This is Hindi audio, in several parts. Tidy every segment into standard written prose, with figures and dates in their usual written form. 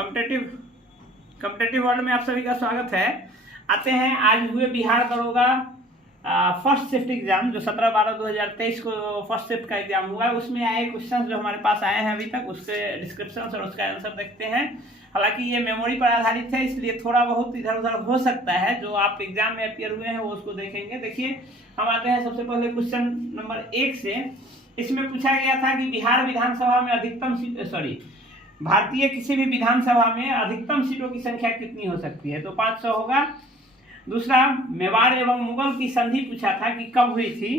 कॉम्पिटेटिव वर्ल्ड में आप सभी का स्वागत है। आते हैं आज हुए बिहार दरोगा फर्स्ट शिफ्ट एग्जाम जो 17/12/2023 को फर्स्ट शिफ्ट का एग्जाम हुआ है, उसमें आए क्वेश्चंस जो हमारे पास आए हैं अभी तक, उसके डिस्क्रिप्शन और उसका आंसर देखते हैं। हालांकि ये मेमोरी पर आधारित है, इसलिए थोड़ा बहुत इधर उधर हो सकता है। जो आप एग्जाम में अपियर हुए हैं वो उसको देखेंगे। देखिए, हम आते हैं सबसे पहले क्वेश्चन नंबर 1 से। इसमें पूछा गया था कि बिहार विधानसभा में भारतीय किसी भी विधानसभा में अधिकतम सीटों की संख्या कितनी हो सकती है, तो 500 होगा। दूसरा, मेवाड़ एवं मुगल की संधि पूछा था कि कब हुई थी,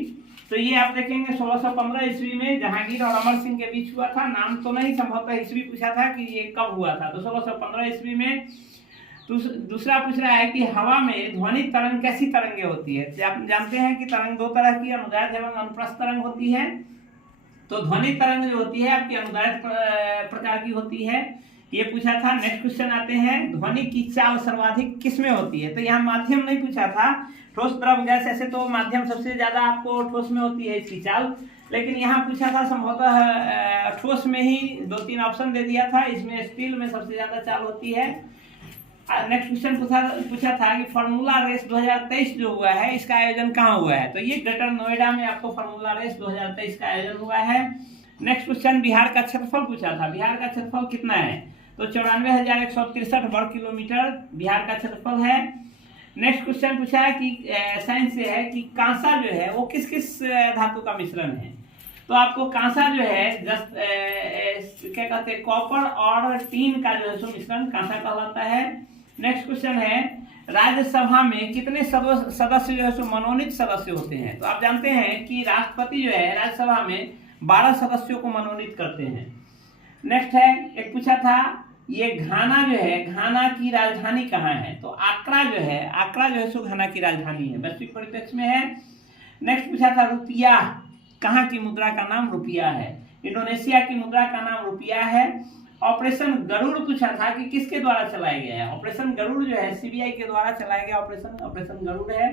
तो ये आप देखेंगे 1615 ईस्वी में जहांगीर और अमर सिंह के बीच हुआ था। नाम तो नहीं, संभवतः ईस्वी पूछा था कि ये कब हुआ था, तो 1615 ईस्वी में। दूसरा पूछ रहा है कि हवा में ध्वनि तरंग कैसी तरंगे होती है। तो आप जानते हैं कि तरंग दो तरह की, अनुदैर्ध्य एवं अनुप्रस्थ तरंग होती है। तो ध्वनि तरंग जो होती है आपकी अनुदैर्ध्य प्रकार की होती है, ये पूछा था। नेक्स्ट क्वेश्चन आते हैं, ध्वनि की चाल सर्वाधिक किसमें होती है, तो यहाँ माध्यम नहीं पूछा था। ठोस, द्रव, गैस, ऐसे तो माध्यम सबसे ज्यादा आपको ठोस में होती है इसकी चाल, लेकिन यहाँ पूछा था संभवतः ठोस में ही 2-3 ऑप्शन दे दिया था। इसमें स्टील में सबसे ज्यादा चाल होती है। नेक्स्ट क्वेश्चन पूछा था कि फार्मूला रेस 2023 जो हुआ है, इसका आयोजन कहाँ हुआ है, तो ये ग्रेटर नोएडा में आपको फार्मूला रेस 2023 का आयोजन हुआ है। नेक्स्ट क्वेश्चन, बिहार का क्षेत्रफल पूछा था। बिहार का क्षेत्रफल कितना है, तो 94,163 वर्ग किलोमीटर बिहार का क्षेत्रफल है। नेक्स्ट क्वेश्चन पूछा है कि साइंस से है कि कांसा जो है वो किस किस धातु का मिश्रण है, तो आपको कांसा जो है क्या कहते हैं, कॉपर और टीन का जो है सो मिश्रण कांसा कहलाता है। नेक्स्ट क्वेश्चन है, राज्यसभा में कितने सदस्य जो है सो मनोनीत सदस्य होते हैं, तो आप जानते हैं कि राष्ट्रपति जो है राज्यसभा में 12 सदस्यों को मनोनीत करते हैं। नेक्स्ट है, एक पूछा था ये घाना जो है, घाना की राजधानी कहाँ है, तो आक्रा जो है सो घाना की राजधानी है, वैश्विक परिप्रेक्ष्य में है। नेक्स्ट पूछा था रुपया कहाँ की मुद्रा का नाम रुपया है, इंडोनेशिया की मुद्रा का नाम रुपया है। ऑपरेशन गरुड़ पूछा था कि किसके द्वारा चलाया गया है, ऑपरेशन गरुड़ जो है सीबीआई के द्वारा चलाया गया ऑपरेशन गरुड़ है।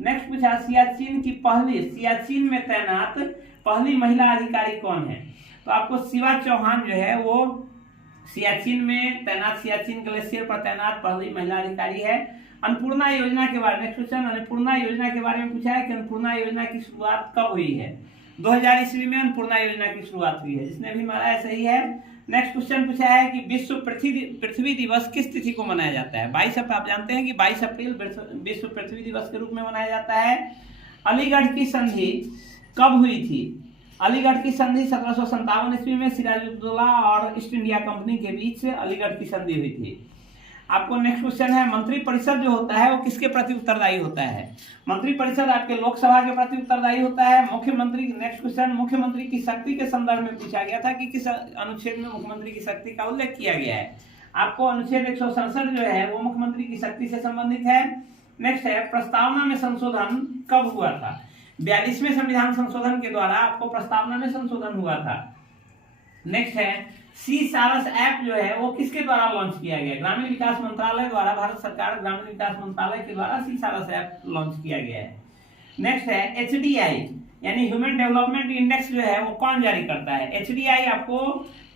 नेक्स्ट पूछा सियाचिन में तैनात पहली महिला अधिकारी कौन है, तो आपको शिवा चौहान जो है वो सियाचिन में तैनात, सियाचिन ग्लेशियर पर तैनात पहली महिला अधिकारी है। अन्नपूर्णा योजना के बारे में नेक्स्ट क्वेश्चन, अन्नपूर्णा योजना के बारे में पूछा है कि अन्नपूर्णा योजना की शुरुआत कब हुई है, 2000 ईस्वी में अन्नपूर्णा योजना की शुरुआत हुई है। जिसने भी मारा है सही है। नेक्स्ट क्वेश्चन पूछा है कि विश्व पृथ्वी दिवस किस तिथि को मनाया जाता है, 22 अप्रैल। आप जानते हैं कि 22 अप्रैल विश्व पृथ्वी दिवस के रूप में मनाया जाता है। अलीगढ़ की संधि कब हुई थी, अलीगढ़ की संधि 1757 ईस्वी में सिराजुद्दौला और ईस्ट इंडिया कंपनी के बीच अलीगढ़ की संधि हुई थी। आपको नेक्स्ट क्वेश्चन है, मंत्रिपरिषद जो होता है वो किसके प्रति उत्तरदायी होता है, मंत्रिपरिषद आपके लोकसभा के प्रति उत्तरदायी होता है। मुख्यमंत्री, नेक्स्ट क्वेश्चन, मुख्यमंत्री की शक्ति के संदर्भ में पूछा गया था कि किस अनुच्छेद में मुख्यमंत्री की शक्ति का उल्लेख किया गया है, आपको अनुच्छेद 167 जो है वो मुख्यमंत्री की शक्ति से संबंधित है। नेक्स्ट है, प्रस्तावना में संशोधन कब हुआ था, 42वें संविधान संशोधन के द्वारा आपको प्रस्तावना में संशोधन हुआ था। नेक्स्ट है, सी सारस ऐप जो है वो किसके द्वारा लॉन्च किया गया, ग्रामीण विकास मंत्रालय द्वारा, भारत सरकार ग्रामीण विकास मंत्रालय के द्वारा सी सारस ऐप लॉन्च किया गया है। नेक्स्ट है, HDI यानी ह्यूमन डेवलपमेंट इंडेक्स जो है वो कौन जारी करता है, HDI आपको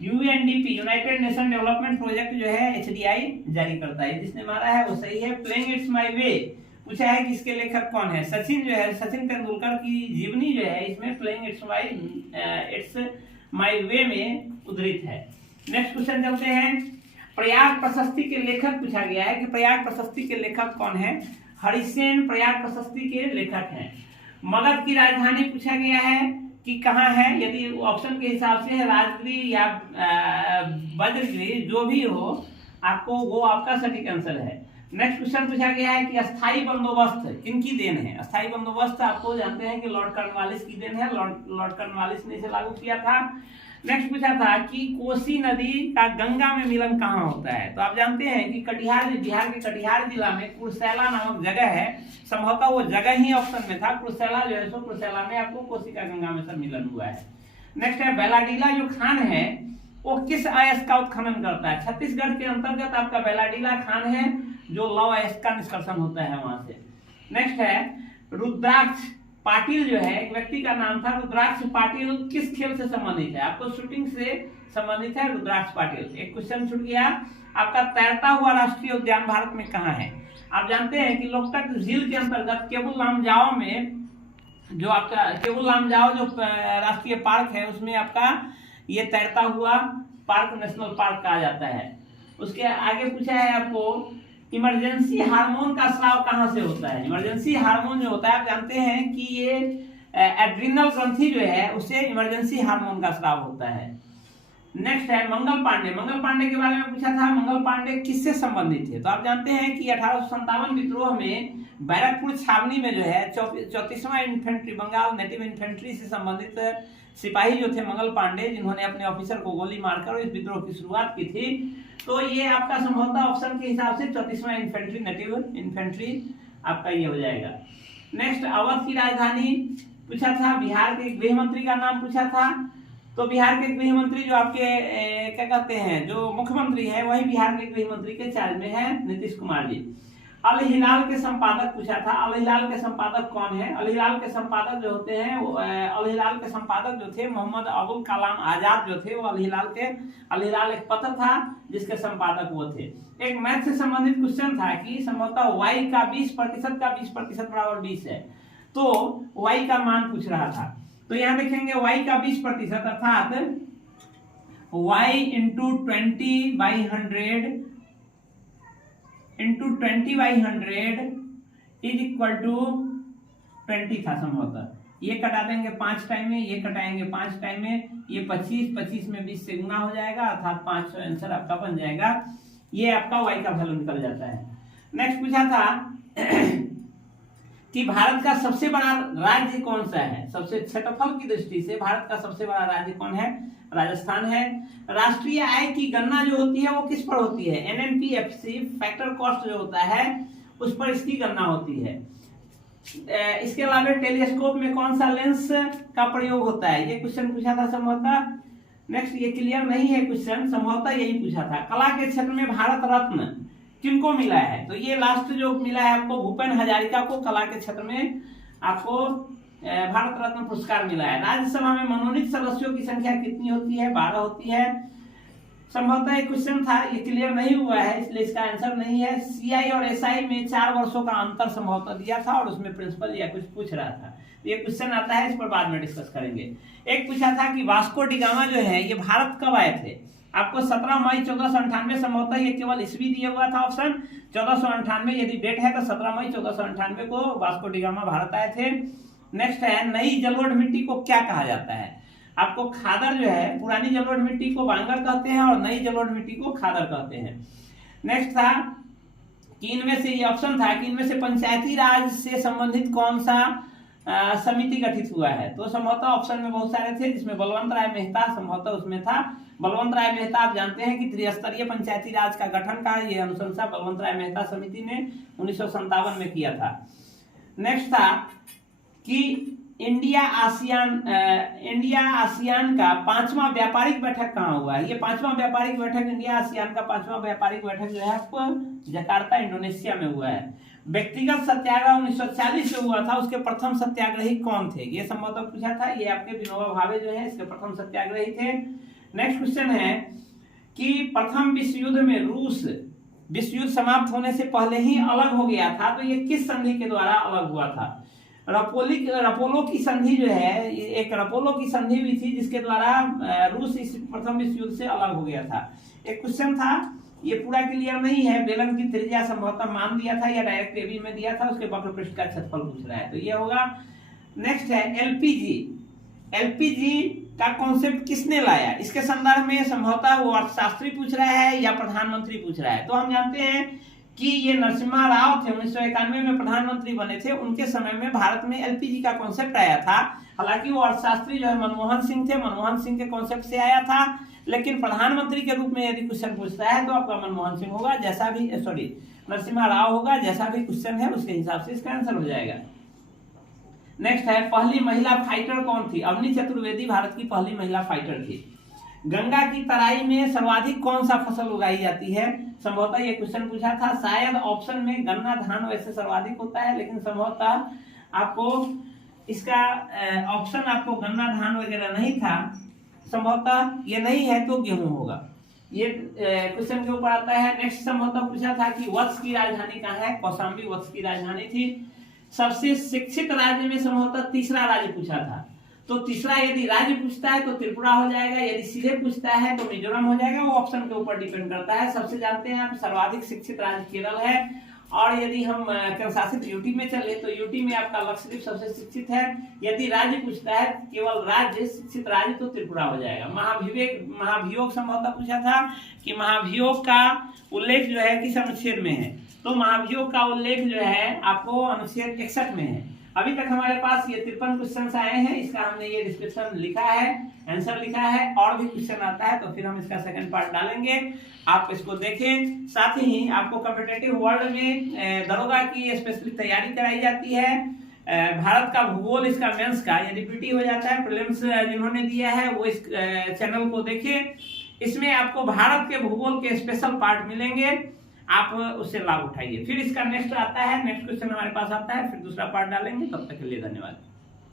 UNDP United nation development project जो है HDI जारी करता है। जिसने मारा है वो सही है। प्लेइंग इट्स माय वे पूछा है कि इसके लेखक कौन है, सचिन जो है, सचिन तेंदुलकर की जीवनी जो है इसमें प्लेइंग इट्स माय वे में उद्धृत है। नेक्स्ट क्वेश्चन चलते हैं, प्रयाग प्रशस्ति के लेखक पूछा गया है कि प्रयाग प्रशस्ति के लेखक कौन है, हरिसेन प्रयाग प्रशस्ति के लेखक हैं। मगध की राजधानी पूछा गया है कि कहाँ है, यदि ऑप्शन के हिसाब से राजगीर या वज्रगीर जो भी हो, आपको वो आपका सटीक आंसर है। नेक्स्ट क्वेश्चन पूछा गया है कि अस्थाई बंदोबस्त किनकी देन है, अस्थाई बंदोबस्त आपको जानते हैं कि लॉर्ड कॉर्नवालिस की देन है, लॉर्ड कॉर्नवालिस ने इसे लागू किया था। नेक्स्ट पूछा था कि कोसी नदी का गंगा में मिलन कहाँ होता है, तो आप जानते हैं कि बिहार के कटिहार जिला में कुर्सेला नामक जगह है, संभवतः वो जगह ही ऑप्शन में था। कुर्सेला जो है सो कुर्सेला में आपको कोसी का गंगा में सम्मिलन हुआ है। नेक्स्ट है, बेलाडीला जो खान है वो किस अयस्क का उत्खनन करता है, छत्तीसगढ़ के अंतर्गत आपका बेलाडीला खान है जो लौह अयस्क का निष्कर्षण होता है वहां से। नेक्स्ट है, रुद्राक्ष पाटिल जो है एक व्यक्ति का नाम था, रुद्राक्ष पाटिल किस खेल से संबंधित है, आपको शूटिंग से संबंधित है रुद्राक्ष पाटिल। एक क्वेश्चन छूट गया आपका, तैरता हुआ राष्ट्रीय उद्यान भारत में कहाँ है? आप जानते हैं कि लोकतक झील के अंतर्गत केबुल लामजाओ में जो आपका केबुल लामजाओ जो राष्ट्रीय पार्क है उसमें आपका ये तैरता हुआ पार्क नेशनल पार्क कहा जाता है। उसके आगे पूछा है आपको इमरजेंसी हार्मोन का स्राव कहाँ से होता है? इमरजेंसी हार्मोन जो होता है आप जानते हैं कि ये एड्रिनल ग्रंथि जो है उससे इमरजेंसी हार्मोन का स्राव होता है। नेक्स्ट है मंगल पांडे। मंगल पांडे के बारे में पूछा था, मंगल पांडे किससे संबंधित थे? तो आप जानते हैं कि 1857 विद्रोह में बैरकपुर छावनी में जो है 34वां इन्फेंट्री बंगाल नेटिव इन्फेंट्री से संबंधित सिपाही जो थे मंगल पांडे, जिन्होंने अपने ऑफिसर को गोली मारकर इस विद्रोह की शुरुआत की थी। तो ये आपका संभवतः ऑप्शन के हिसाब से 34वां इन्फेंट्री नेटिव इन्फेंट्री आपका ये हो जाएगा। नेक्स्ट अवध की राजधानी पूछा था, बिहार के गृह मंत्री का नाम पूछा था। तो बिहार के गृह मंत्री जो आपके क्या कहते हैं जो मुख्यमंत्री है वही बिहार के गृह मंत्री के चार्ज में है नीतीश कुमार जी। अल हिलाल के संपादक पूछा था, अल हिलाल के संपादक कौन है? अल हिलाल के संपादक जो होते हैं अल हिलाल के संपादक जो थे मोहम्मद अबुल कलाम आजाद जो थे वो अल हिलाल एक पत्र था जिसके संपादक वो थे। एक मैथ से संबंधित क्वेश्चन था कि संभवतः y का 20% का 20% बराबर 20 है, तो y का मान पूछ रहा था। तो यहाँ देखेंगे y का 20% अर्थात y into 20/100 into 20/100 is equal to 20 था संभवतः। ये कटा देंगे 5 टाइम में, ये कटाएंगे 5 टाइम में, ये 25 में 20 से गुना हो जाएगा अर्थात 500 आंसर आपका बन जाएगा। ये आपका y का वैल्यू निकल जाता है। नेक्स्ट पूछा था कि भारत का सबसे बड़ा राज्य कौन सा है? सबसे क्षेत्रफल की दृष्टि से भारत का सबसे बड़ा राज्य कौन है? राजस्थान है। राष्ट्रीय आय की गणना जो होती है वो किस पर होती है? एनएनपीएफसी फैक्टर कॉस्ट जो होता है उस पर इसकी गणना होती है। इसके अलावा टेलीस्कोप में कौन सा लेंस का प्रयोग होता है? ये क्वेश्चन पूछा था संभवतः। नेक्स्ट ये क्लियर नहीं है क्वेश्चन, संभवतः यही पूछा था। कला के क्षेत्र में भारत रत्न किनको मिला है? तो ये लास्ट जो मिला है आपको भूपेन हजारिका को कला के क्षेत्र में आपको भारत रत्न पुरस्कार मिला है। राज्यसभा में मनोनीत सदस्यों की संख्या कितनी होती है? 12 होती है। संभवतः एक क्वेश्चन था, ये क्लियर नहीं हुआ है इसलिए इसका आंसर नहीं है। सीआई और एसआई में 4 वर्षों का अंतर संभवतः दिया था और उसमें प्रिंसिपल या कुछ पूछ रहा था। ये क्वेश्चन आता है, इस पर बाद में डिस्कस करेंगे। एक पूछा था कि वास्को डी गामा जो है ये भारत कब आए थे? आपको 17 मई 1498 संभवतः ये केवल ईस्वी दिया हुआ था ऑप्शन 1498 यदि डेट है तो 17 मई 1498 को वास्को डी गामा भारत आए थे। नेक्स्ट है नई जलोढ़ मिट्टी को क्या कहा जाता है? आपको खादर जो है, पुरानी जलोढ़ मिट्टी को बांगर कहते हैं और नई जलोढ़ मिट्टी को खादर कहते हैं। नेक्स्ट था कि इनमें से ये ऑप्शन था कि इनमें से पंचायती राज से संबंधित कौन सा समिति गठित हुआ है? तो संभवतः ऑप्शन में बहुत सारे थे जिसमें बलवंत राय मेहता संभवतः उसमें था। बलवंत राय मेहता आप जानते हैं कि त्रिस्तरीय पंचायती राज का गठन का ये अनुशंसा बलवंत राय मेहता समिति ने 1957 में किया था। नेक्स्ट था कि इंडिया आसियान का 5वां व्यापारिक बैठक कहाँ हुआ है? ये 5वां व्यापारिक बैठक इंडिया आसियान का 5वां व्यापारिक बैठक जो है आपको जकार्ता इंडोनेशिया में हुआ है। व्यक्तिगत सत्याग्रह 1940 में हुआ था, उसके प्रथम सत्याग्रही कौन थे? ये संभवतः पूछा था। ये आपके विनोबा भावे जो है इसके प्रथम सत्याग्रही थे। नेक्स्ट क्वेश्चन है कि प्रथम विश्व युद्ध में रूस विश्व युद्ध समाप्त होने से पहले ही अलग हो गया था, तो ये किस संधि के द्वारा अलग हुआ था? रपोलो की संधि जो है, एक रपोलो की संधि हुई थी जिसके द्वारा रूस इस प्रथम विश्व युद्ध से अलग हो गया था। एक क्वेश्चन था, ये पूरा क्लियर नहीं है, बेलन की त्रिज्या संभवतः मान दिया था या डायरेक्ट एबी में दिया था, उसके वक्र पृष्ठ का क्षेत्रफल पूछ रहा है तो ये होगा। नेक्स्ट है एलपीजी का कॉन्सेप्ट किसने लाया? इसके संदर्भ में संभवतः वो अर्थशास्त्री पूछ रहा है या प्रधानमंत्री पूछ रहा है। तो हम जानते हैं कि ये नरसिम्हा राव थे, 1991 में प्रधानमंत्री बने थे, उनके समय में भारत में एलपीजी का कॉन्सेप्ट आया था। हालांकि वो अर्थशास्त्री जो है मनमोहन सिंह थे, मनमोहन सिंह के कॉन्सेप्ट से आया था, लेकिन प्रधानमंत्री के रूप में यदि क्वेश्चन पूछता है तो आपका मनमोहन सिंह होगा, जैसा भी नरसिम्हा राव होगा, जैसा भी क्वेश्चन है उसके हिसाब से इसका आंसर हो जाएगा। नेक्स्ट है पहली महिला फाइटर कौन थी? अवनी चतुर्वेदी भारत की पहली महिला फाइटर थी। गंगा की तराई में सर्वाधिक कौन सा फसल उगाई जाती है? संभवतः ये क्वेश्चन पूछा था। शायद ऑप्शन में गन्ना धान वैसे सर्वाधिक होता है, लेकिन संभवतः आपको इसका ऑप्शन आपको गन्ना धान वगैरह नहीं था, संभवतः ये नहीं है तो गेहूं होगा। ये क्वेश्चन के ऊपर आता है। नेक्स्ट संभवतः पूछा था कि वत्स की राजधानी कहाँ है, कौशाम्बी वत्स की राजधानी थी। सबसे शिक्षित राज्य में संभवतः तीसरा राज्य पूछा था, तो तीसरा यदि राज्य पूछता है तो त्रिपुरा हो जाएगा, यदि सीधे पूछता है तो मिजोरम हो जाएगा। वो ऑप्शन के ऊपर डिपेंड करता है। सबसे जानते हैं आप सर्वाधिक शिक्षित राज्य केरल है, और यदि हम केंद्र शासित यूटी में चले तो यूटी में आपका लक्षद्वीप सबसे शिक्षित है। यदि राज्य पूछता है केवल राज्य शिक्षित राज्य तो त्रिपुरा हो जाएगा। महाभियोग संभवतः पूछा था कि महाभियोग का उल्लेख जो है किस अनुच्छेद में है, तो महाभियोग का उल्लेख जो है आपको अनुच्छेद 61 में है। अभी तक हमारे पास ये 53 क्वेश्चन आए हैं, इसका हमने ये डिस्क्रिप्शन लिखा है, आंसर लिखा है, और भी क्वेश्चन आता है तो फिर हम इसका सेकंड पार्ट डालेंगे, आप इसको देखें। साथ ही आपको कॉम्पिटिटिव वर्ल्ड में दरोगा की स्पेशली तैयारी कराई जाती है। भारत का भूगोल इसका मेंस का यदि पीटी हो जाता है, प्रीलिम्स जिन्होंने दिया है वो इस चैनल को देखें। इसमें आपको भारत के भूगोल के स्पेशल पार्ट मिलेंगे, आप उससे लाभ उठाइए। फिर इसका नेक्स्ट आता है, नेक्स्ट क्वेश्चन हमारे पास आता है, फिर दूसरा पार्ट डालेंगे। तब तक के लिए धन्यवाद।